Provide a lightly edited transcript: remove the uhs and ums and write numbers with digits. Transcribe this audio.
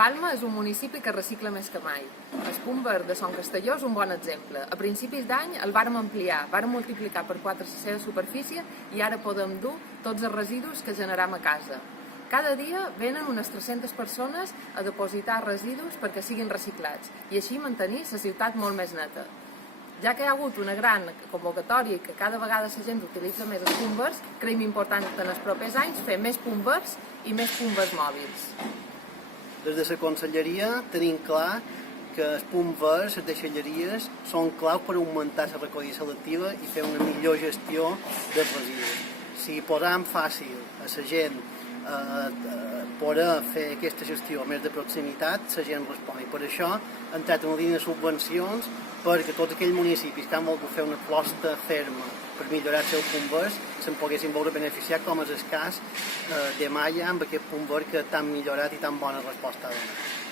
Palma és un municipi que recicla més que mai. El punt verd de Son Castelló és un bon exemple. A principis d'any el vàrem ampliar, vàrem multiplicar per 4 la seva superfície i ara podem dur tots els residus que generam a casa. Cada dia venen unes 300 persones a depositar residus perquè siguin reciclats i així mantenir la ciutat molt més neta. Ja que hi ha hagut una gran convocatòria i que cada vegada la gent utilitza més els punts verds, creiem important en els propers anys fer més punts verds i més punts verds mòbils. Des de la conselleria tenim clar que els punts verds, les deixalleries, són clau per augmentar la recollida selectiva i fer una millor gestió dels residus. Si posam fàcil a la gent poder fer aquesta gestió més de proximitat, la gent respon. I per això hem entrat en una línia de subvencions perquè tots aquells municipis que han volgut fer una aposta ferma per millorar el seu punt verd se'n poguessin veure beneficiat, com és el cas de Malla amb aquest punt verd que tan millorat i tan bona resposta ha donat.